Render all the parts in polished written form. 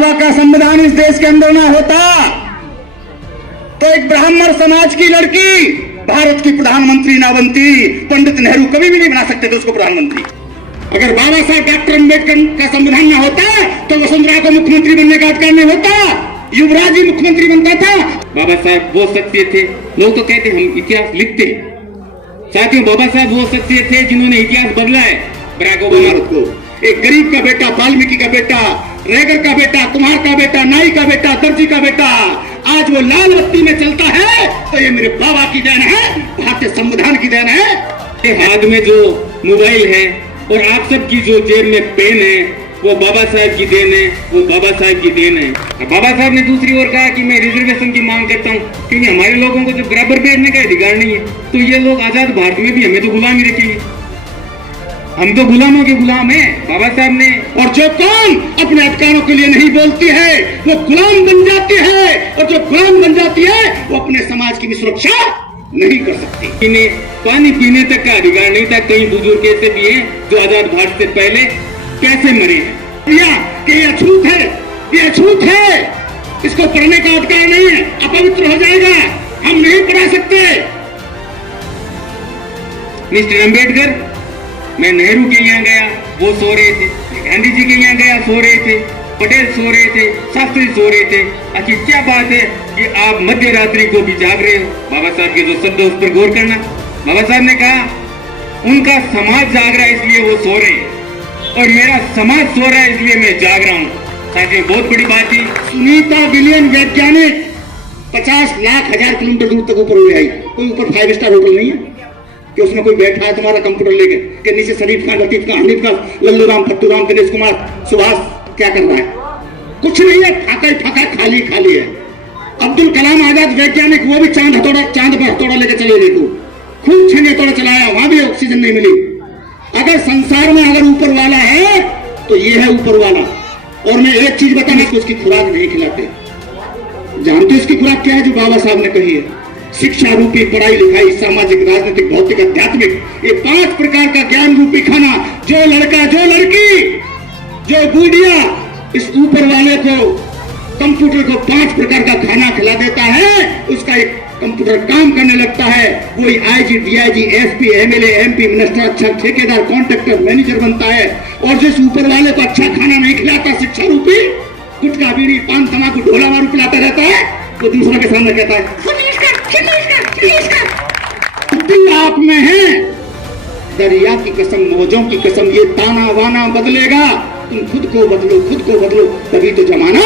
बाबा का संविधान इस देश के अंदर ना होता तो एक ब्राह्मण समाज की लड़की भारत की प्रधानमंत्री ना बनती। पंडित नेहरू कभी भी नहीं बना सकते थे उसको प्रधानमंत्री। अगर बाबा साहब डॉक्टर अम्बेडकर का संविधान ना होता तो वसुंधरा को मुख्यमंत्री बनने का अधिकार नहीं होता, युवराज जी मुख्यमंत्री बनता था। बाबा साहब वो शख्सियत थे, लोग तो कहते हम इतिहास लिखते, साथियों बाबा साहब वो शख्सियत थे जिन्होंने इतिहास बदला है। बराक ओबामा को एक गरीब का बेटा, वाल्मीकि का बेटा, रेगर का बेटा, कुम्हार का बेटा, नाई का बेटा, दर्जी का बेटा आज वो लाल बत्ती में चलता है तो ये मेरे बाबा की देन है, भारतीय संविधान की देन है। हाथ में जो मोबाइल है और आप सबकी जो जेब में पेन है वो बाबा साहब की देन है, वो बाबा साहब की देन है। बाबा साहब ने दूसरी ओर कहा कि मैं रिजर्वेशन की मांग करता हूँ क्योंकि हमारे लोगों को जो बराबर बैठने का अधिकार नहीं है तो ये लोग आजाद भारत में भी हमें तो गुलामी रखेंगे, हम तो गुलामों के गुलाम हैं। बाबा साहब ने और जो कौन अपने अधिकारों के लिए नहीं बोलती है वो गुलाम बन जाती है, और जो गुलाम बन जाती है वो अपने समाज की भी सुरक्षा नहीं कर सकती। इन्हें पानी पीने तक का अधिकार नहीं था। कई बुजुर्ग ऐसे भी हैं जो आजाद भारत से पहले कैसे मरे हैं। ये अछूत है, ये अछूत है, इसको पढ़ने का अधिकार नहीं है, अपवित्र हो जाएगा, हम नहीं पढ़ा सकते। मिस्टर अम्बेडकर, मैं नेहरू के यहाँ गया वो सो रहे थे, गांधी जी के यहाँ गया सो रहे थे, पटेल सो रहे थे, शास्त्री सो रहे थे। आखिर क्या बात है कि आप मध्य रात्रि को भी जाग रहे हो? बाबा साहब के जो शब्द उस पर गौर करना। बाबा साहब ने कहा उनका समाज जाग रहा है इसलिए वो सो रहे हैं और मेरा समाज सो रहा है इसलिए मैं जाग रहा हूँ। साथियों बहुत बड़ी बात थी। सुनीता विलियम वैज्ञानिक 50 लाख हजार किलोमीटर दूर तक ऊपर हुई आई, कोई ऊपर 5 स्टार होटल नहीं है कि उसमें कोई बैठा है तुम्हारा कंप्यूटर लेके कि नीचे शरीफ खान, लतीफ खान, हनीफ खान, लल्लू राम, फट्टू राम, दिनेश कुमार, सुभाष क्या कर रहा है? कुछ नहीं है, फाका ही फाका, खाली खाली है। अब्दुल कलाम आजाद वैज्ञानिक, वो भी चांद पर हथौड़ा लेके चले गए, तो खूब छेने हथौड़ा चलाया, वहां भी ऑक्सीजन नहीं मिली। अगर संसार में अगर ऊपर वाला है तो ये है ऊपर वाला। और मैं एक चीज बताऊं, इसको उसकी खुराक नहीं खिलाते। जानते इसकी खुराक क्या है? जो बाबा साहब ने कही है, शिक्षा रूपी पढ़ाई लिखाई, सामाजिक, राजनीतिक, भौतिक, आध्यात्मिक, ये 5 प्रकार का ज्ञान रूपी खाना जो लड़का, जो लड़की, जो बूढ़िया इस ऊपर वाले को, कंप्यूटर को 5 प्रकार का खाना खिला देता है, उसका एक कंप्यूटर काम करने लगता है। कोई IG, DIG, SP, MLA, MP, minister, अच्छा ठेकेदार, कॉन्ट्रैक्टर, मैनेजर बनता है। और जिस ऊपर वाले को अच्छा खाना नहीं खिलाता, शिक्षा रूपी गुटखा, बीड़ी, पान, तंबाकू, ढोला मारू पिलाता रहता है, वो दूसरों के सामने कहता है आप में है। दरिया की कसम, मौजों की कसम, ये ताना वाना बदलेगा, तुम खुद को बदलो, खुद को बदलो, तभी तो जमाना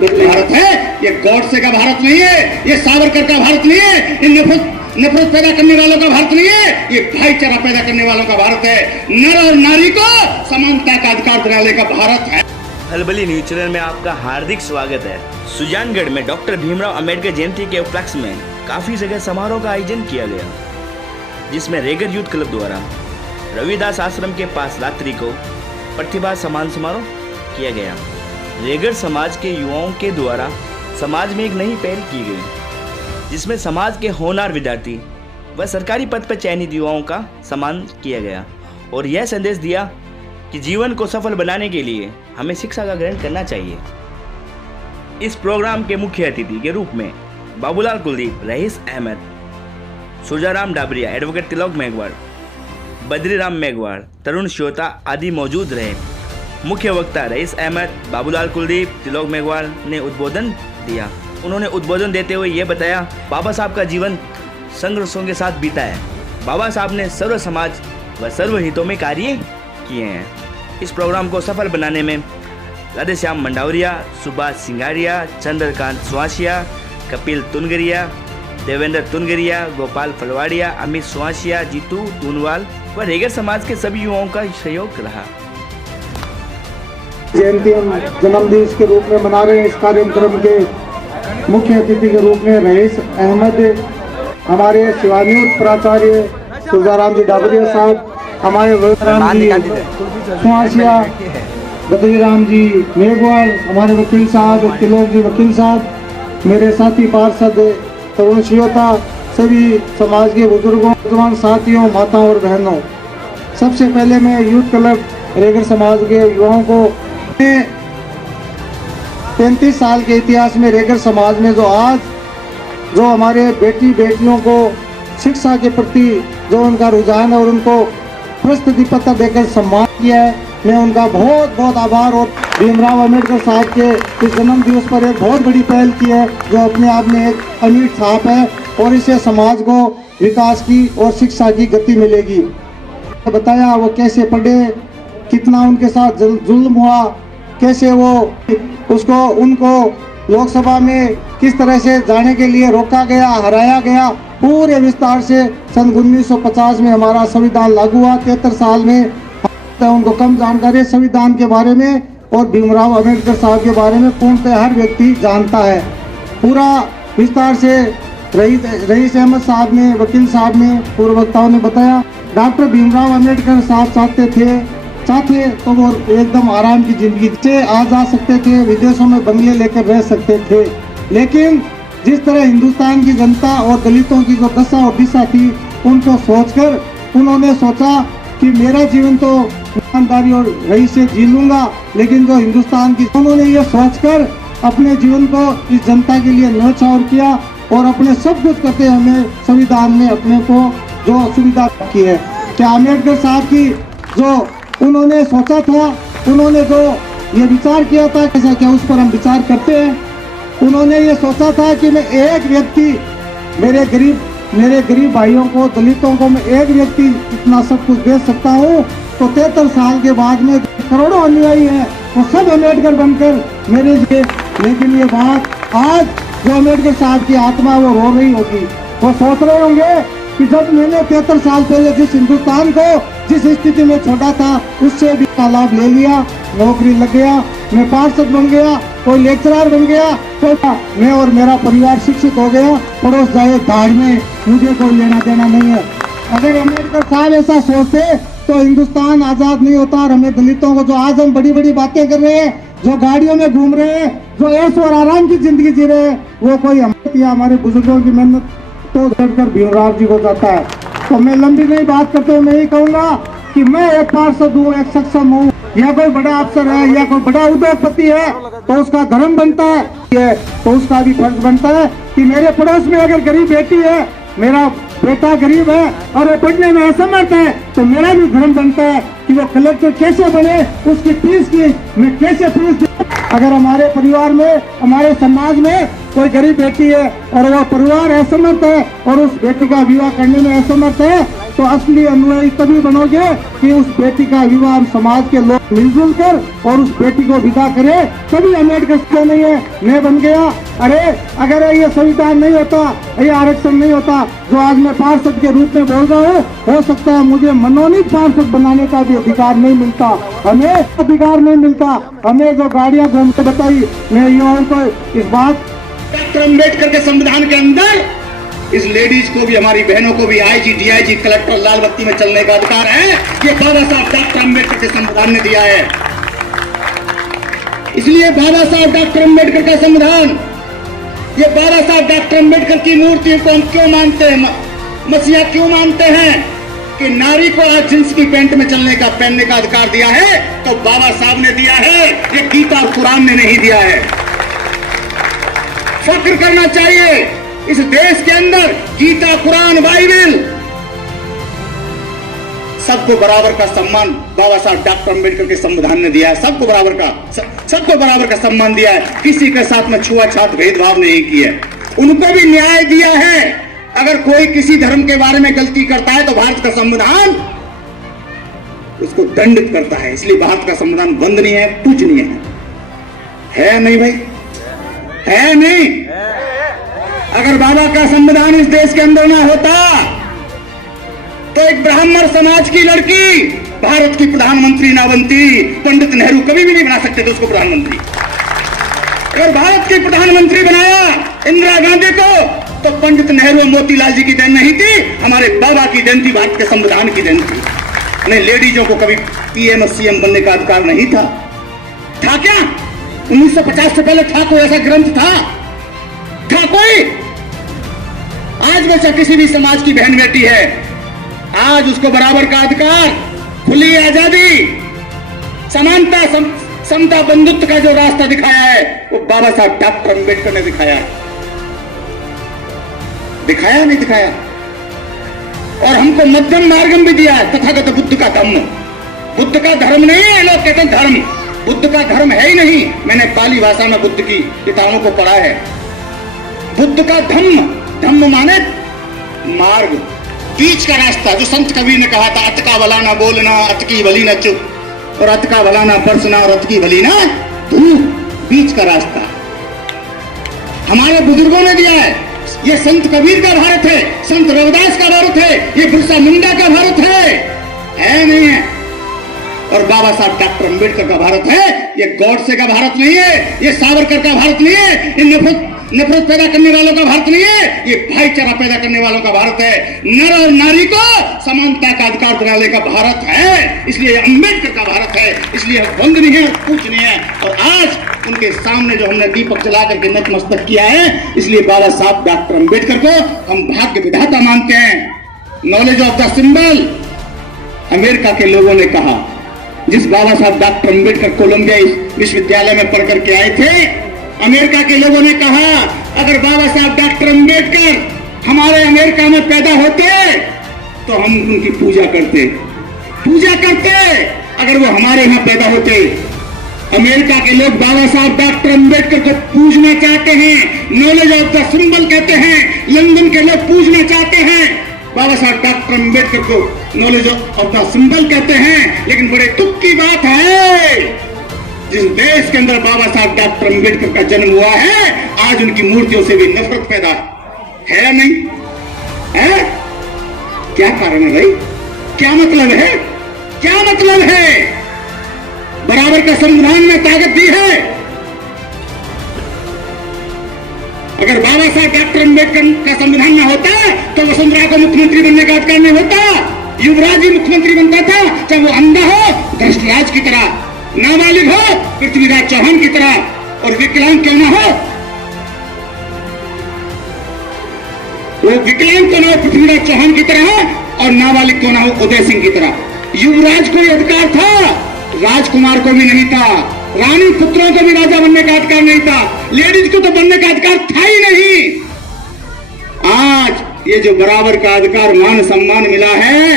बदले। भारत है ये गॉडसे का भारत नहीं है, ये सावरकर का भारत नहीं है, ये नफरत पैदा करने वालों का भारत नहीं है, ये भाईचारा पैदा करने वालों का भारत है। नर और नारी को समानता का अधिकार दिलाने का भारत है। खलबली न्यूज चैनल में आपका हार्दिक स्वागत है। सुजानगढ़ में डॉक्टर भीमराव अंबेडकर जयंती के उपलक्ष्य में काफी जगह समारोह का आयोजन किया गया, जिसमें रेगर यूथ क्लब द्वारा रविदास आश्रम के पास रात्रि को प्रतिभा सम्मान समारोह किया गया। रेगर समाज के युवाओं के द्वारा समाज में एक नई पहल की गई, जिसमें समाज के होनहार विद्यार्थी व सरकारी पद पर चयनित युवाओं का सम्मान किया गया और यह संदेश दिया कि जीवन को सफल बनाने के लिए हमें शिक्षा का ग्रहण करना चाहिए। इस प्रोग्राम के मुख्य अतिथि के रूप में बाबूलाल कुलदीप, रईस अहमद, सुजाराम डाबरिया, एडवोकेट तिलक मेघवाड़, बद्रीराम मेघवाड़, तरुण श्योता आदि मौजूद रहे। मुख्य वक्ता रईस अहमद, बाबूलाल कुलदीप, तिलक मेघवाड़ ने उद्बोधन दिया। उन्होंने उद्बोधन देते हुए ये बताया, बाबा साहब का जीवन संघर्षों के साथ बीता है। बाबा साहब ने सर्व समाज व सर्व हितों में कार्य किए हैं। इस प्रोग्राम को सफल बनाने में राधेश्याम मंडावरिया, सुभाष सिंगारिया, चंद्रकांत सुहासिया, कपिल तुनगरिया, देवेंद्र तुनगरिया, गोपाल फलवाड़िया, अमित सुहासिया, जीतू टूनवाल व रेगर समाज के सभी युवाओं का सहयोग रहा। जयंती हम जन्मदिवस के रूप में मना रहे हैं। इस कार्यक्रम के मुख्य अतिथि के रूप में रईस अहमद, हमारे शिवानियुक्त प्राचार्य सुजाराम जी डाबरिया साहब, हमारे सुहासिया, बद्रीराम जी मेघवाल, हमारे वकील साहब तिलोक जी वकील साहब, मेरे साथी पार्षद तरुण श्योता, सभी समाज के बुजुर्गों, जवान साथियों, माताओं और बहनों, सबसे पहले मैं यूथ क्लब रेगर समाज के युवाओं को 35 साल के इतिहास में रेगर समाज में जो आज जो हमारे बेटी बेटियों को शिक्षा के प्रति जो उनका रुझान है और उनको प्रशस्ति पत्र देकर सम्मान किया है, मैं उनका बहुत बहुत आभार। और भीमराव अम्बेडकर साहब के इस जन्म दिवस पर एक बहुत बड़ी पहल की है जो अपने आप में एक अमिट छाप है और इससे समाज को विकास की और शिक्षा की गति मिलेगी। बताया वो कैसे पढ़े, कितना उनके साथ जुल्म हुआ, कैसे वो उसको उनको लोकसभा में किस तरह से जाने के लिए रोका गया, हराया गया, पूरे विस्तार से सन 1950 में हमारा संविधान लागू हुआ। 73 साल में उनको कम जानकारी है संविधान के बारे में और भीमराव अम्बेडकर साहब के बारे में पूर्णतः हर व्यक्ति जानता है। पूरा विस्तार से रईस अहमद साहब ने, वकील साहब ने, पूर्व वक्ताओं ने बताया। डॉक्टर भीमराव अम्बेडकर साहब चाहते तो वो एकदम आराम की जिंदगी से आ जा सकते थे, विदेशों में बंगले लेकर रह सकते थे, लेकिन जिस तरह हिंदुस्तान की जनता और दलितों की जो दशा और दिशा थी उनको सोचकर उन्होंने सोचा कि मेरा जीवन तो ईमानदारी और रही से जी लूंगा, लेकिन जो हिंदुस्तान की, उन्होंने ये सोचकर अपने जीवन को इस जनता के लिए न्यौछावर किया और अपने सब कुछ करते हमें संविधान में अपने को जो सुविधा की है। क्या अम्बेडकर साहब की जो उन्होंने सोचा था, उन्होंने जो ये विचार किया था, कैसा क्या उस पर हम विचार करते हैं। उन्होंने ये सोचा था कि मैं एक व्यक्ति, मेरे गरीब भाइयों को, दलितों को मैं एक व्यक्ति इतना सब कुछ दे सकता हूँ, तो 73 साल के बाद में करोड़ों अनुयायी हैं वो सब अम्बेडकर बनकर मेरे लिए। लेकिन ये बात आज जो अम्बेडकर साहब की आत्मा वो रो रही होगी, वो सोच रहे होंगे कि जब मैंने 73 साल पहले जिस हिंदुस्तान को जिस स्थिति में छोड़ा था उससे भी का लाभ ले लिया, नौकरी लग गया, मैं पार्षद बन गया, कोई लेक्चरर बन गया, तो मैं और मेरा परिवार शिक्षित हो गया, पड़ोस जाए धाड़ में, मुझे कोई लेना देना नहीं है। अगर अम्बेडकर साहब ऐसा सोचते तो हिंदुस्तान आजाद नहीं होता। और हमें दलितों को जो आज हम बड़ी बड़ी बातें कर रहे हैं, जो गाड़ियों में घूम रहे हैं, जो ऐश और आराम की जिंदगी जी रहे हैं, वो कोई हमारे बुजुर्गों की मेहनत तो कर भीमराव जी को जाता है। तो मैं लंबी नहीं बात करते हुए मैं यही कहूंगा कि मैं एक पार्षद हूँ, एक सक्षम हूँ, या कोई बड़ा अफसर है या कोई बड़ा उद्योगपति है तो उसका धर्म बनता है तो उसका भी फर्ज बनता है कि मेरे पड़ोस में अगर गरीब बेटी है, मेरा बेटा गरीब है और वो पढ़ने में असमर्थ है, तो मेरा भी धर्म बनता है कि वो कलेक्टर कैसे बने, उसकी फीस की मैं कैसे फीस दूं। अगर हमारे परिवार में, हमारे समाज में कोई गरीब बेटी है और वह परिवार असमर्थ है और उस बेटी का विवाह करने में असमर्थ है, तो असली अनुयायी तभी बनोगे कि उस बेटी का विवाह हम समाज के लोग मिलजुल कर और उस बेटी को विदा करें, तभी अम्बेडकर क्यों नहीं है मैं बन गया। अरे अगर ये संविधान नहीं होता, ये आरक्षण नहीं होता, जो आज मैं पार्षद के रूप में बोल रहा हूँ, हो सकता है मुझे मनोनीत पार्षद बनाने का भी अधिकार नहीं मिलता, हमें अधिकार नहीं मिलता। हमें जो गाड़ियां घूमते बताई, मैं युवाओं को इस बात, डॉक्टर अम्बेडकर के संविधान के अंदर इस लेडीज को भी, हमारी बहनों को भी आईजी, डीआईजी, कलेक्टर, लाल बत्ती में चलने का अधिकार है। ये बाबा साहब डॉक्टर अम्बेडकर के संविधान ने दिया है। इसलिए बाबा साहब डॉक्टर अम्बेडकर का संविधान, ये बाबा साहब डॉक्टर अम्बेडकर की मूर्ति को हम क्यों मानते हैं, मसीहा क्यों मानते हैं कि नारी को आज जींस की पैंट में चलने का, पहनने का अधिकार दिया है, तो बाबा साहब ने दिया है, ये गीता और कुरान ने नहीं दिया है। फक्र करना चाहिए इस देश के अंदर गीता, कुरान, बाइबल, सबको बराबर का सम्मान बाबा साहब डॉक्टर अम्बेडकर के संविधान ने दिया है। सबको बराबर का सम्मान दिया है, किसी के साथ में छुआछूत भेदभाव नहीं किया है, उनको भी न्याय दिया है। अगर कोई किसी धर्म के बारे में गलती करता है तो भारत का संविधान उसको दंडित करता है। इसलिए भारत का संविधान वंदनीय है, पूजनीय है नहीं भाई, है नहीं? अगर बाबा का संविधान इस देश के अंदर ना होता तो एक ब्राह्मण समाज की लड़की भारत की प्रधानमंत्री ना बनती। पंडित नेहरू कभी भी नहीं बना सकते थे उसको प्रधानमंत्री। अगर भारत की प्रधानमंत्री बनाया इंदिरा गांधी को, तो पंडित नेहरू और मोतीलाल जी की देन नहीं थी, हमारे बाबा की देन थी, भारत के संविधान की देन थी। नहीं, लेडीजों को कभी पीएम और सीएम बनने का अधिकार नहीं था। था क्या 1950 से पहले था कोई ऐसा ग्रंथ था कोई? आज वैसा किसी भी समाज की बहन बेटी है, आज उसको बराबर का अधिकार, खुली आजादी, समानता, समता बंधुत्व का जो रास्ता दिखाया है वो बाबा साहब डॉक्टर अंबेडकर ने दिखाया है। दिखाया नहीं दिखाया? और हमको मध्यम मार्गम भी दिया है, तथागत बुद्ध का धम्म। बुद्ध का धर्म नहीं है, लोग कहते हैं धर्म। बुद्ध का धर्म है ही नहीं। मैंने पाली भाषा में बुद्ध की किताबों को पढ़ा है। बुद्ध का धम्म, धम्म माने मार्ग, बीच का रास्ता। जो संत कबीर ने कहा था, अत का भला ना बोलना, अत की भली ना चुप, और अत का भला ना बरसना, और अत की भली ना धूप। बीच का रास्ता हमारे बुजुर्गों ने दिया है। ये संत कबीर का भारत है, संत रविदास का भारत है, ये बिरसा मुंडा का भारत है नहीं है? और बाबा साहब डॉक्टर अंबेडकर का भारत है। ये गॉडसे का भारत नहीं है, ये सावरकर का भारत नहीं है, ये नफरत पैदा करने वालों का भारत नहीं है, ये भाईचारा पैदा करने वालों का भारत है। नर और नारी को समानता का अधिकार दिलाने का भारत है। इसलिए अंबेडकर का भारत है, इसलिए वंदनीय है, पूजनीय है। और आज उनके सामने जो हमने दीपक जला करके नतमस्तक किया है, इसलिए बाबा साहब डॉक्टर अंबेडकर को हम भाग्य विधाता मानते हैं। Knowledge of the symbol, America के लोगों ने कहा, जिस बाबा साहब डॉक्टर अंबेडकर कोलंबिया विश्वविद्यालय में पढ़ करके आए थे, अमेरिका के लोगों ने कहा, अगर बाबा साहब डॉक्टर अंबेडकर हमारे अमेरिका में पैदा होते तो हम उनकी पूजा करते। अगर वो हमारे यहां पैदा होते। अमेरिका के लोग बाबा साहब डॉक्टर अंबेडकर को पूजना चाहते हैं, नॉलेज ऑफ द सिंबल कहते हैं। लंदन के लोग पूजना चाहते हैं बाबा साहब डॉक्टर अंबेडकर को, नॉलेज ऑफ द सिंबल कहते हैं। लेकिन बड़े दुख की बात है, जिस देश के अंदर बाबा साहब डॉक्टर अंबेडकर का जन्म हुआ है, आज उनकी मूर्तियों से भी नफरत पैदा है नहीं है? क्या कारण है भाई? क्या मतलब है? क्या मतलब है? बराबर का संविधान में ताकत दी है। अगर बाबा साहब डॉक्टर अंबेडकर का संविधान में होता तो वसुंधरा को मुख्यमंत्री बनने का अधिकार नहीं होता। युवराज जी मुख्यमंत्री बनता था, चाहे वो अंधा हो धृष्टराज की तरह, नाबालिग हो पृथ्वीराज चौहान की तरह, और विकलांग क्यों ना हो, वो विकलांग क्यों ना हो पृथ्वीराज चौहान की तरह, और नाबालिग क्यों ना हो उदय सिंह की तरह। युवराज को यह अधिकार था, राजकुमार को भी नहीं था, रानी पुत्रों को भी राजा बनने का अधिकार नहीं था, लेडीज को तो बनने का अधिकार था ही नहीं। आज ये जो बराबर का अधिकार मान सम्मान मिला है,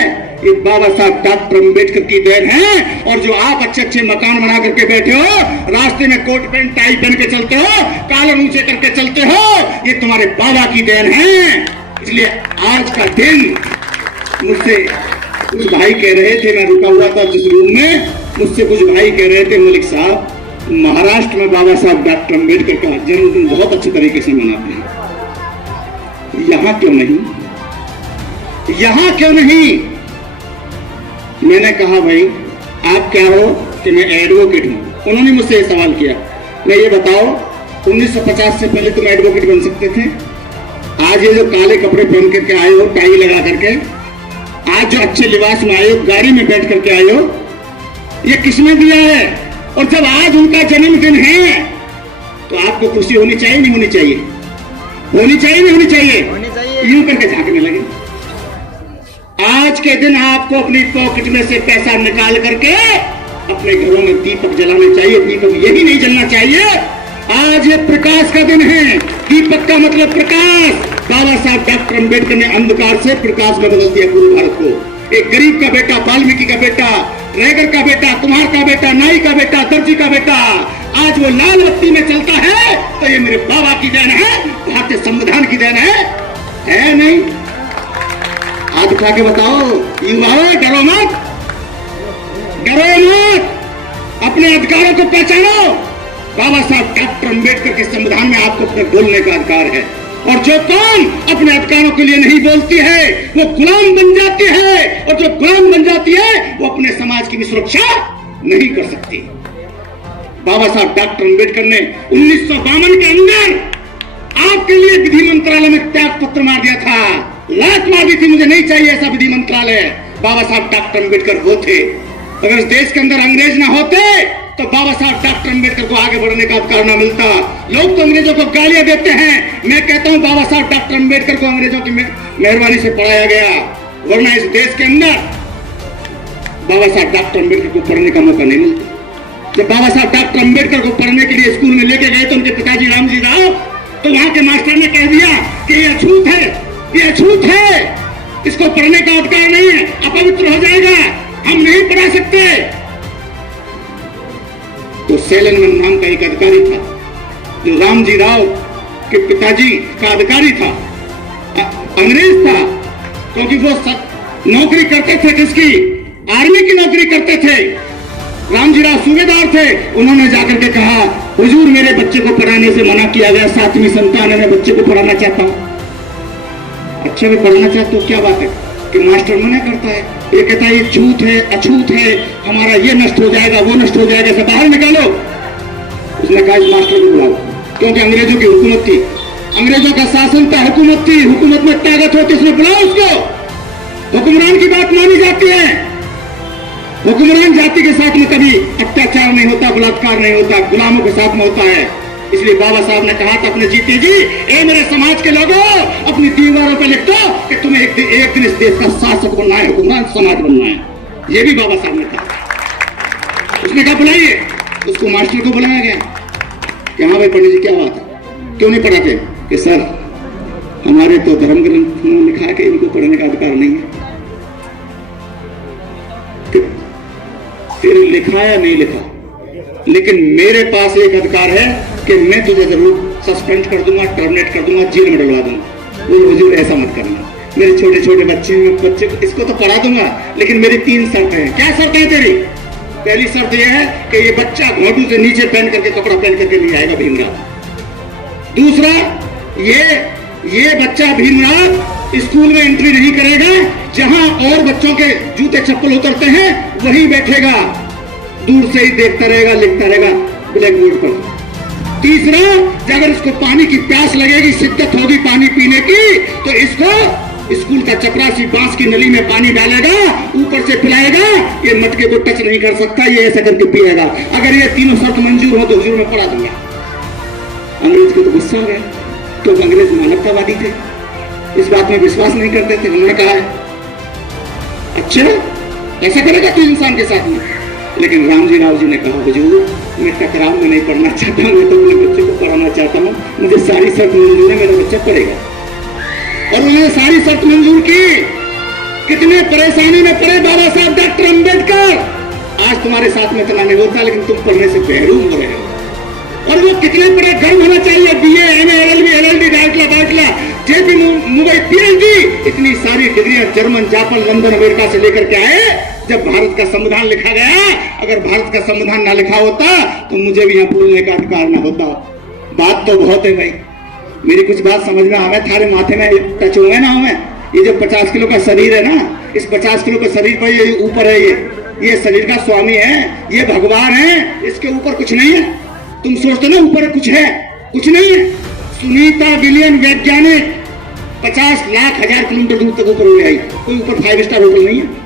ये बाबा साहब डॉक्टर अंबेडकर की देन है। और जो आप अच्छे अच्छे मकान बना करके बैठे हो, रास्ते में कोट पैंट टाई पहन के चलते हो, कॉलर ऊंचे करके चलते हो, ये तुम्हारे बाबा की देन है। इसलिए आज का दिन मुझसे कुछ भाई कह रहे थे, मैं रुका हुआ था जिस रूम में, मुझसे कुछ भाई कह रहे थे, मलिक साहब महाराष्ट्र में बाबा साहब डॉक्टर अंबेडकर का जन्मदिन बहुत अच्छे तरीके से मनाते हैं, यहां क्यों नहीं? यहां क्यों नहीं? मैंने कहा भाई आप क्या हो कि मैं एडवोकेट हूं। उन्होंने मुझसे यह सवाल किया, मैं ये बताओ 1950 से पहले तुम एडवोकेट बन सकते थे? आज ये जो काले कपड़े पहन करके आए हो, टाई लगा करके, आज जो अच्छे लिबास में आए हो, गाड़ी में बैठ करके आए हो, ये किसने दिया है? और जब आज उनका जन्मदिन है तो आपको खुशी होनी चाहिए नहीं होनी चाहिए? होनी चाहिए नहीं होनी चाहिए? यूं करके झांकने लगे। आज के दिन आपको अपनी पॉकेट में से पैसा निकाल करके अपने घरों में दीपक जलाने चाहिए। दीपक यही नहीं जलना चाहिए। आज ये प्रकाश का दिन है। दीपक का मतलब प्रकाश। बाबा साहब डॉक्टर अंबेडकर ने अंधकार से प्रकाश में बदल दिया पूरे भारत को। एक गरीब का बेटा, वाल्मीकि का बेटा, रैगर का बेटा, कुम्हार का बेटा, नाई का बेटा, दर्जी का बेटा, आज वो लाल बत्ती में चलता है तो ये मेरे बाबा की देन है, भारतीय संविधान की देन है नहीं? हाथ उठा के बताओ युवाओं, डरो मत, डरो मत, अपने अधिकारों को पहचानो। बाबा साहब डॉक्टर अंबेडकर के संविधान में आपको अपने बोलने का अधिकार है। और जो कौम अपने अधिकारों के लिए नहीं बोलती है वो गुलाम बन जाती है, और जो गुलाम बन जाती है वो अपने समाज की भी सुरक्षा नहीं कर सकती। बाबा साहब डॉक्टर अंबेडकर ने 1952 के अंदर आपके लिए विधि मंत्रालय में त्याग पत्र मार दिया था, लात मार दी थी, मुझे नहीं चाहिए ऐसा विधि मंत्रालय। बाबा साहब डॉक्टर अंबेडकर वो थे। अगर इस देश के अंदर अंग्रेज ना होते तो बाबा साहब डॉक्टर अंबेडकर को आगे बढ़ने का अधिकार ना मिलता। लोग तो अंग्रेजों को गालियां देते हैं, मैं कहता हूं बाबा साहब डॉक्टर अंबेडकर को अंग्रेजों की मेहरबानी से पढ़ाया गया, वरना इस देश के अंदर बाबा साहब डॉक्टर अंबेडकर को पढ़ने का मौका नहीं मिलता। जब बाबा साहब डॉक्टर अंबेडकर को पढ़ने के लिए स्कूल में लेके गए तो उनके पिताजी रामजी राव, तो वहां के मास्टर ने कह दिया कि ये अछूत है, ये अछूत है, इसको पढ़ने का अधिकार नहीं है, अपवित्र हो जाएगा, हम नहीं पढ़ा सकते। तो सेलनमैन नाम का एक अधिकारी था जो रामजी राव के पिताजी का अधिकारी था, अंग्रेज था, क्योंकि वो नौकरी करते थे, किसकी? आर्मी की नौकरी करते थे। रामजी राव सूबेदार थे। उन्होंने जाकर के कहा, हुजूर मेरे बच्चे को पढ़ाने से मना किया गया, 7वीं संतान है, मैं बच्चे को पढ़ाना चाहता हूं। अच्छा मैं पढ़ना चाहता हूं, क्या बात है कि मास्टर मना करता है, ये कहता है ये झूठ है, अछूत है, हमारा ये नष्ट हो जाएगा, वो नष्ट हो जाएगा, सब बाहर निकालो। उसने कहा इस मास्टर को बुलाओ, क्योंकि अंग्रेजों की हुकूमत थी, अंग्रेजों का शासन था, हुकूमत थी, हुकूमत में ताकत होती, उसने बुलाओ उसको। हुक्मरान की बात मानी जाती है, हुक्मरान जाति के साथ में कभी अत्याचार नहीं होता, बलात्कार नहीं होता, गुलामों के साथ में होता है। इसलिए बाबा साहब ने कहा था अपने जीते जी, ए मेरे समाज के लोगों, अपनी दीवारों पे लिख दो कि तुम्हें एक दिन इस देश का शासक बनना है, हुक्मरान समाज बनना है। ये भी बाबा साहब ने कहा। उसने कहा बुलाइए, उसको मास्टर को बुलाया गया कि हाँ भाई पंडित जी क्या बात है, क्यों नहीं पढ़ाते? कि सर हमारे तो धर्म ग्रंथ में लिखा है कि इनको पढ़ने का अधिकार नहीं है। फिर लिखा या नहीं लिखा, लेकिन मेरे पास एक अधिकार है कि मैं तुझे जरूर सस्पेंड कर दूंगा, टर्मिनेट कर दूंगा, जेल में डलवा दूंगा। बोलो हुजूर ऐसा मत करना, मेरे छोटे छोटे बच्चे को इसको तो पढ़ा दूंगा, लेकिन मेरी 3 शर्तें हैं। क्या शर्तें हैं तेरी? पहली शर्त यह है कि ये बच्चा घोटू से नीचे पहन करके, कपड़ा पहन करके नहीं आएगा भीमराव। दूसरा, ये बच्चा भीमराव स्कूल में एंट्री नहीं करेगा, जहां और बच्चों के जूते चप्पल उतरते हैं वहीं बैठेगा, दूर से ही देखता रहेगा, लिखता रहेगा ब्लैक बोर्ड पर। तीसरा, अगर इसको पानी की प्यास लगेगी, शिद्दत होगी पानी पीने की, तो इसको स्कूल का चपरासी बांस की नली में पानी डालेगा, ऊपर से पिलाएगा, ये मटके को टच नहीं कर सकता, ये ऐसा करके पिएगा। अगर ये तीनों शर्त मंजूर हो तो हुजूर में पढ़ा दूंगा। अंग्रेज को तो गुस्सा आ गया, तो अंग्रेज मानवतावादी थे, इस बात में विश्वास नहीं करते थे। उन्होंने कहा अच्छा ऐसा करेगा तू इंसान के साथ में? लेकिन रामजी राव जी ने कहा हुजूर मैं टकराव में नहीं पढ़ना चाहता हूँ, मैं तो अपने बच्चे को पढ़ाना चाहता हूँ, मुझे सारी शर्त मंजूर है, मेरा बच्चा पढ़ेगा। और उन्होंने सारी शर्त मंजूर की। कितने परेशानी में पड़े बाबा साहब डॉक्टर अंबेडकर। आज तुम्हारे साथ में इतना नहीं होता, लेकिन तुम पढ़ने से महरूम हो रहे हो। और वो कितने बड़े गर्व होना चाहिए, BA, MA, LLB, LLD, director, JP, Mumbai, PhD, इतनी सारी डिग्रियां जर्मन, जापान, लंदन, अमेरिका से लेकर के आए। जब भारत का संविधान लिखा गया, अगर भारत का संविधान ना लिखा होता तो मुझे भी यहाँ बोलने का अधिकार ना होता। बात तो बहुत है भाई, मेरी कुछ बात समझ में आवे, थारे माथे में टच हुए ना हमें। ये जो 50 किलो का शरीर है ना, इस 50 किलो के शरीर पर ये ऊपर है, ये शरीर का स्वामी है, ये भगवान है, इसके ऊपर कुछ नहीं है। तुम सोचते ना ऊपर कुछ है, कुछ नहीं है। सुनीता विलियम वैज्ञानिक 50 लाख 1000 किलोमीटर दूर तक ऊपर हो आई, कोई ऊपर 5 स्टार होटल नहीं है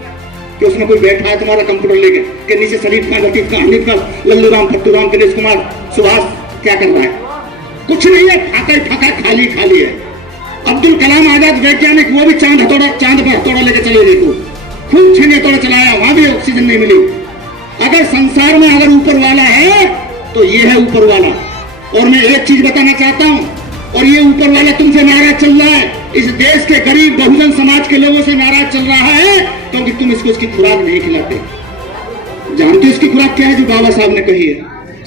कि उसमें कोई बैठा है तुम्हारा कंप्यूटर लेके कि नीचे शरीफ खान, लतीफ खान, हनीफ खान, लल्लू राम, फत्तू राम, दिनेश कुमार, सुभाष क्या कर रहा है? कुछ नहीं है, फाका ही फाका, खाली खाली है। अब्दुल कलाम आजाद वैज्ञानिक, वो भी चांद पर हथौड़ा लेके चले गए, खूब छेनी हथौड़ा चलाया, वहां भी ऑक्सीजन नहीं मिली। अगर संसार में अगर ऊपर वाला है तो ये है ऊपर वाला। और मैं एक चीज बताना चाहता हूं, और ये ऊपर वाला तुमसे नाराज चल रहा है, इस देश के गरीब बहुजन समाज के लोगों से नाराज चल रहा है, क्योंकि तुम इसको उसकी खुराक नहीं खिलाते। जानते हो इसकी खुराक क्या है? जो बाबा साहब ने कही है,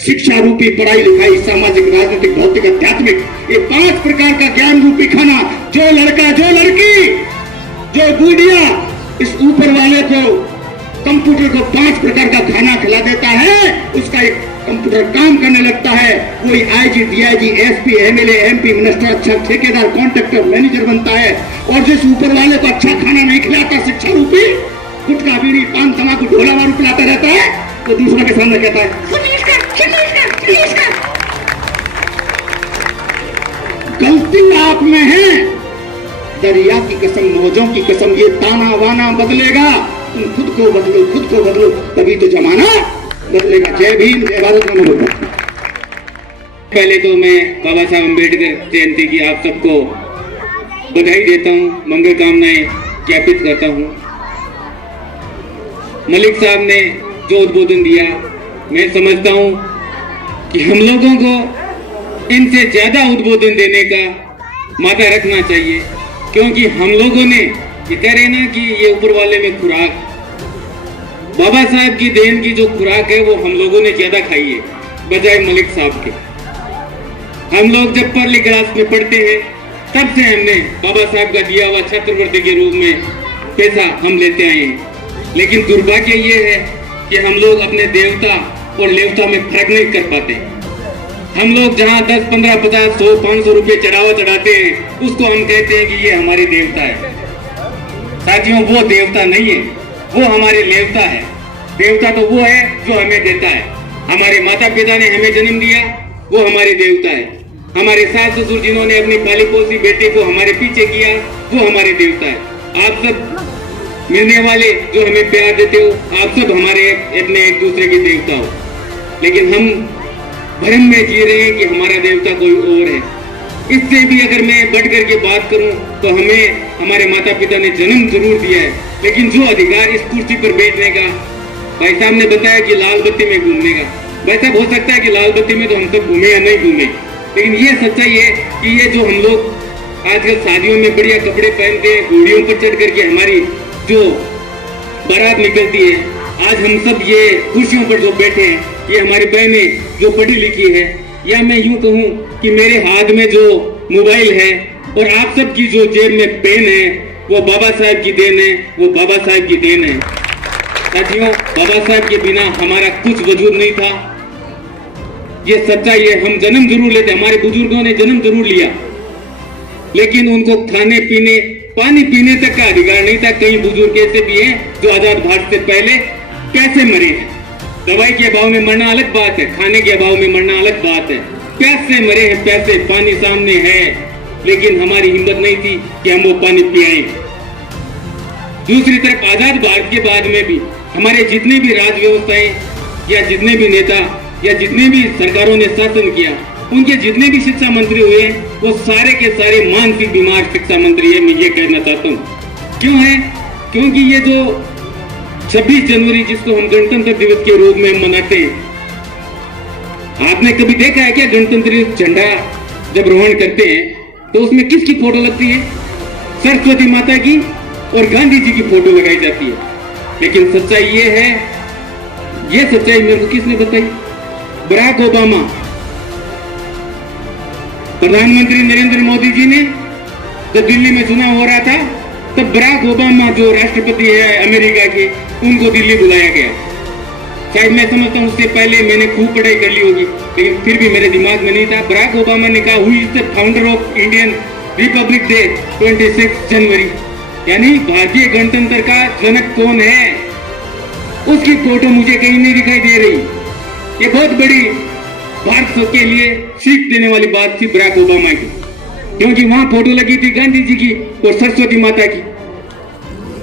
शिक्षा रूपी पढ़ाई लिखाई, सामाजिक, राजनीतिक, भौतिक, आध्यात्मिक, ये 5 प्रकार का ज्ञान रूपी खाना। जो लड़का, जो लड़की, जो बूढ़िया इस ऊपर वाले को, कंप्यूटर को 5 प्रकार का खाना खिला देता है, उसका एक कंप्यूटर काम करने लगता है, वही IG, DIG, SP, MLA, MP, minister, अच्छा ठेकेदार, कॉन्ट्रैक्टर, मैनेजर बनता है। और जिस ऊपर वाले को अच्छा खाना नहीं खिलाता, शिक्षा रूपी गुटखा, बीड़ी, पान, तंबाकू, ढोला मारू पिलाता रहता है, तो दूसरा के सामने कहता है गलती आप में है। दरिया की कसम, मौजों की कसम, ये ताना वाना बदलेगा, तुम खुद को बदलो, तभी तो जमाना बदलेगा। जय भीम, जय भारत, नमो बुद्धाय। पहले तो मैं बाबा साहब अम्बेडकर जयंती की आप सबको बधाई देता हूँ, मंगल कामनाएं ज्ञापित करता हूँ। मलिक साहब ने जो उद्बोधन दिया मैं समझता हूं कि हम लोगों को इनसे ज्यादा उद्बोधन देने का माथा रखना चाहिए, क्योंकि हम लोगों ने ये कह रहे ना कि ये ऊपर वाले में खुराक, बाबा साहब की देन की जो खुराक है वो हम लोगों ने ज्यादा खाई है बजाय मलिक साहब के। हम लोग जब पहली क्लास में पढ़ते हैं तब से हमने बाबा साहब का दिया हुआ छात्रवृत्ति के रूप में पैसा हम लेते आए हैं, लेकिन दुर्भाग्य ये है कि हम लोग अपने देवता और लेवता में फर्क नहीं कर पाते। हम लोग जहाँ 10, 15, 50, 100, 500 रुपये चढ़ावा चढ़ाते हैं उसको हम कहते हैं कि ये हमारी देवता है। साथियों, वो देवता नहीं है, वो हमारे लेवता है। देवता तो वो है जो हमें देता है। हमारे माता पिता ने हमें जन्म दिया, वो हमारे देवता है। हमारे सास ससुर जिन्होंने अपनी पाली पोसी बेटे को हमारे पीछे किया, वो हमारे देवता है। आप सब मिलने वाले जो हमें प्यार देते हो, आप सब हमारे अपने एक दूसरे के देवता हो, लेकिन हम भ्रम में जी रहे हैं कि हमारा देवता कोई और है। इससे भी अगर मैं बढ़ करके बात करूं तो हमें हमारे माता पिता ने जन्म जरूर दिया है, लेकिन जो अधिकार इस कुर्सी पर बैठने का, भाई साहब ने बताया कि लाल बत्ती में घूमने का, भाई साहब हो सकता है कि लाल बत्ती में तो हम सब घूमे या नहीं घूमे, लेकिन ये सच्चाई है कि ये जो हम लोग आजकल शादियों में बढ़िया कपड़े पहनते हैं, घोड़ियों पर चढ़ करके हमारी जो बारात निकलती है, आज हम सब ये कुर्सियों पर जो बैठे हैं, ये हमारी बहनें जो पढ़ी लिखी है, या मैं यूं कहूं कि मेरे हाथ में जो मोबाइल है और आप सब की जो जेब में पेन है, वो बाबा साहब की देन है, वो बाबा साहब की देन है। साथियों, बाबा साहब के बिना हमारा कुछ वजूद नहीं था, ये सच्चाई है। हम जन्म जरूर लेते, हमारे बुजुर्गों ने जन्म जरूर लिया, लेकिन उनको खाने पीने पानी पीने तक का अधिकार नहीं था। कई बुजुर्ग ऐसे भी हैं जो आजाद भारत से पहले कैसे मरे हैं। दवाई के अभाव में मरना अलग बात है, खाने के अभाव में मरना अलग बात है। प्यास से मरे हैं, प्यासे, पानी सामने है, लेकिन हमारी हिम्मत नहीं थी कि हम वो पानी पियाएं। दूसरी तरफ आजाद भारत के बाद में भी हमारे जितने भी राज व्यवस्थाएं या जितने भी नेता या जितने भी सरकारों ने शासन किया, उनके जितने भी शिक्षा मंत्री हुए वो सारे के सारे मानसिक बीमार शिक्षा मंत्री है। मैं ये कहना चाहता हूँ। क्यों है? क्योंकि ये जो 26 जनवरी जिसको हम गणतंत्र दिवस के रूप में मनाते हैं, आपने कभी देखा है क्या गणतंत्र दिवस झंडा जब रोहण करते हैं तो उसमें किसकी फोटो लगती है? सरस्वती माता की और गांधी जी की फोटो लगाई जाती है। लेकिन सच्चाई ये है, ये सच्चाई मेरे को किसने बताई? बराक ओबामा, प्रधानमंत्री नरेंद्र मोदी जी ने जब दिल्ली में चुनाव हो रहा था तब बराक ओबामा जो राष्ट्रपति है अमेरिका के, उनको दिल्ली बुलाया गया। शायद मैं समझता हूँ उससे पहले मैंने खूब पढ़ाई कर ली होगी, लेकिन फिर भी मेरे दिमाग में नहीं था। बराक ओबामा ने कहा, who is the founder of Indian Republic day 26 जनवरी, यानी भारतीय गणतंत्र का जनक कौन है? उसकी फोटो मुझे कहीं नहीं दिखाई दे रही। ये बहुत बड़ी भारत के लिए सीख देने वाली बात थी बराक ओबामा की, क्योंकि वहां फोटो लगी थी गांधी जी की और सरस्वती माता की,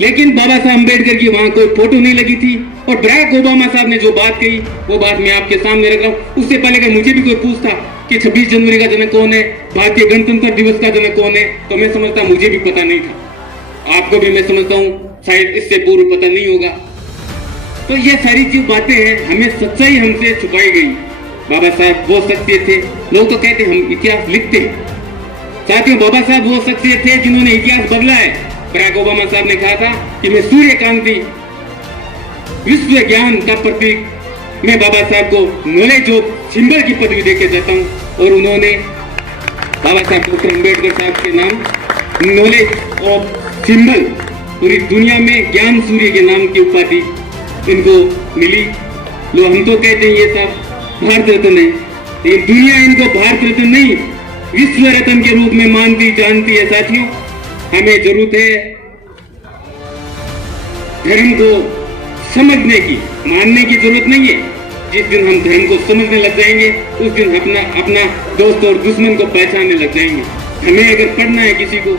लेकिन बाबा साहब अम्बेडकर की वहां कोई फोटो नहीं लगी थी। और बराक ओबामा साहब ने जो बात कही वो बात मैं आपके सामने रख रहा हूं। उससे पहले अगर मुझे भी कोई पूछता कि 26 जनवरी का जनक कौन है, भारतीय गणतंत्र दिवस का जनक कौन है, तो मैं समझता मुझे भी पता नहीं था। आपको भी मैं समझता हूँ शायद इससे पूर्व पता नहीं होगा। तो ये सारी जो बातें हैं, हमें सच्चाई हमसे छुपाई गई। बाबा साहब वो शख्सियत थे, लोग तो कहते हम इतिहास लिखते। साथियों, बाबा साहब वो शख्सियत थे जिन्होंने इतिहास बदला है। बराक ओबामा साहब ने कहा था कि मैं सूर्यकांति विश्व ज्ञान का प्रतीक, मैं बाबा साहब को नॉलेज ऑफ सिंबल की पदवी देके जाता हूँ, और उन्होंने बाबा साहब डॉक्टर अम्बेडकर साहब के नाम नॉलेज ऑफ सिंबल, पूरी दुनिया में ज्ञान सूर्य के नाम की उपाधि इनको मिली। लो, हम तो कहते हैं ये सब भारत रत्न है, लेकिन दुनिया इनको भारत रत्न नहीं विश्व रत्न के रूप में मानती जानती है। साथियों, हमें जरूरत है धर्म को समझने की, मानने की जरूरत नहीं है। जिस दिन हम धर्म को समझने लग जाएंगे उस दिन अपना दोस्त और दुश्मन को पहचानने लग जाएंगे। हमें अगर पढ़ना है किसी को,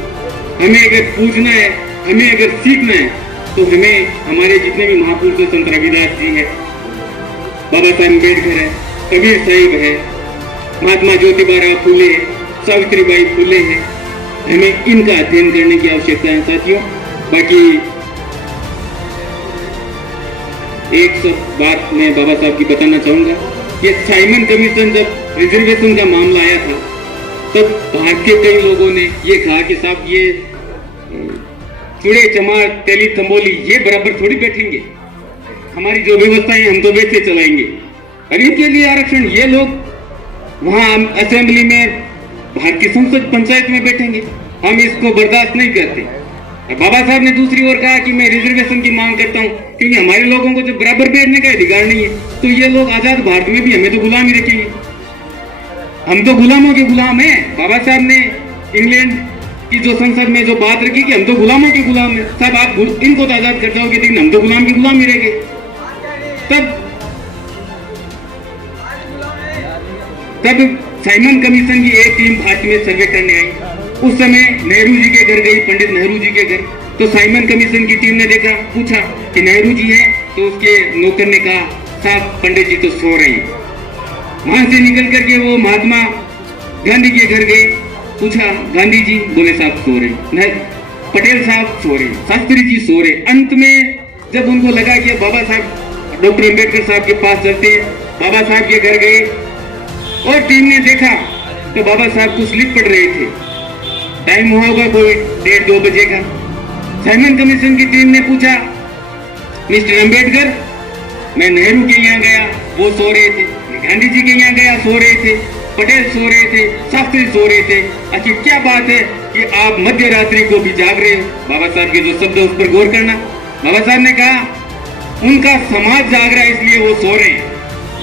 हमें अगर पूछना है, हमें अगर सीखना है, तो हमें हमारे जितने भी महापुरुष संत रविदास जी है, बाबा साहब अम्बेडकर है, कबीर साहिब है, महात्मा ज्योतिबा फुले है, सावित्रीबाई फुले है, हमें इनका अध्ययन करने की आवश्यकता है। साथियों, बाकी एक बात मैं बाबा साहब की बताना चाहूंगा। ये साइमन कमीशन जब रिजर्वेशन का मामला आया था तब भारतीय कई लोगों ने ये कहा कि साहब ये चुड़े चमार तेली तंबोली ये बराबर थोड़ी बैठेंगे, हमारी जो व्यवस्था है हम तो वैसे चलाएंगे। और इनके लिए आरक्षण, ये लोग वहां असेंबली में भारतीय संसद पंचायत में बैठेंगे, हम इसको बर्दाश्त नहीं करते। और बाबा साहब ने दूसरी ओर कहा कि मैं रिजर्वेशन की मांग करता हूं क्योंकि हमारे लोगों को जो बराबर बैठने का अधिकार नहीं है, तो ये लोग आजाद भारत में भी हमें तो गुलाम ही रखेंगे, हम तो गुलामों के गुलाम हैं। बाबा साहब ने इंग्लैंड की जो संसद में जो बात रखी कि हम तो गुलामों के गुलाम हैं, साहब आप इनको तो आजाद कर जाओगे लेकिन हम तो गुलाम के गुलाम ही रहेंगे। तब साइमन कमीशन की एक टीम भारत में सर्वे करने आई। उस समय नेहरू जी के घर गई, पंडित नेहरू जी के घर। तो साइमन कमीशन की टीम ने देखा, पूछा कि नेहरू जी हैं, तो उसके नौकर ने कहा साहब पंडित जी तो सो रहे हैं। वहां से निकल करके वो महात्मा गांधी के घर गए, पूछा गांधी जी, बोले साहब सो रहे, पटेल साहब सो रहे, शास्त्री जी सो रहे। अंत में जब उनको लगा कि बाबा साहब डॉक्टर अंबेडकर साहब के पास चलते हैं, बाबा साहब के घर गए और टीम ने देखा तो बाबा साहब कुछ लिख पढ़ रहे थे। टाइम हुआ होगा कोई 1:30-2 बजे का। साइमन कमीशन की टीम ने पूछा मिस्टर अंबेडकर, मैं नेहरू के यहाँ गया, वो सो रहे थे, गांधी जी के यहाँ गया, सो रहे थे, पटेल सो रहे थे, शास्त्री सो रहे थे, अच्छा क्या बात है कि आप मध्य रात्रि को भी जाग रहे हो? बाबा साहब के जो शब्द उस पर गौर करना। बाबा साहब ने कहा उनका समाज जाग रहा है इसलिए वो सो रहे हैं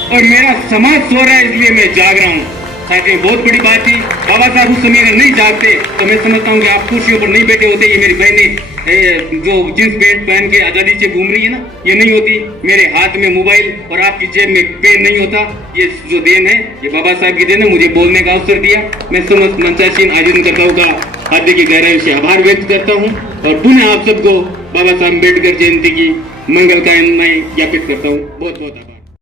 और मेरा समाज सो रहा है इसलिए मैं जाग रहा हूँ। साथियों बहुत बड़ी बात थी। बाबा साहब उस समय अगर नहीं जागते तो मैं समझता हूँ कि आप कुर्सियों पर नहीं बैठे होते। ये मेरी बहनें जो जींस पैंट पहन के आजादी से घूम रही है ना, ये नहीं होती। मेरे हाथ में मोबाइल और आपकी जेब में पेन नहीं होता। ये जो देन है ये बाबा साहब की देन है, मुझे बोलने का अवसर दिया। मैं समस्त मंचासीन आयोजनकर्ताओं का हार्दिक की गहराई से आभार व्यक्त करता हूँ और पुनः आप सबको बाबा साहब अम्बेडकर जयंती की मंगल कामनाएं ज्ञापित करता हूँ। बहुत बहुत आभार।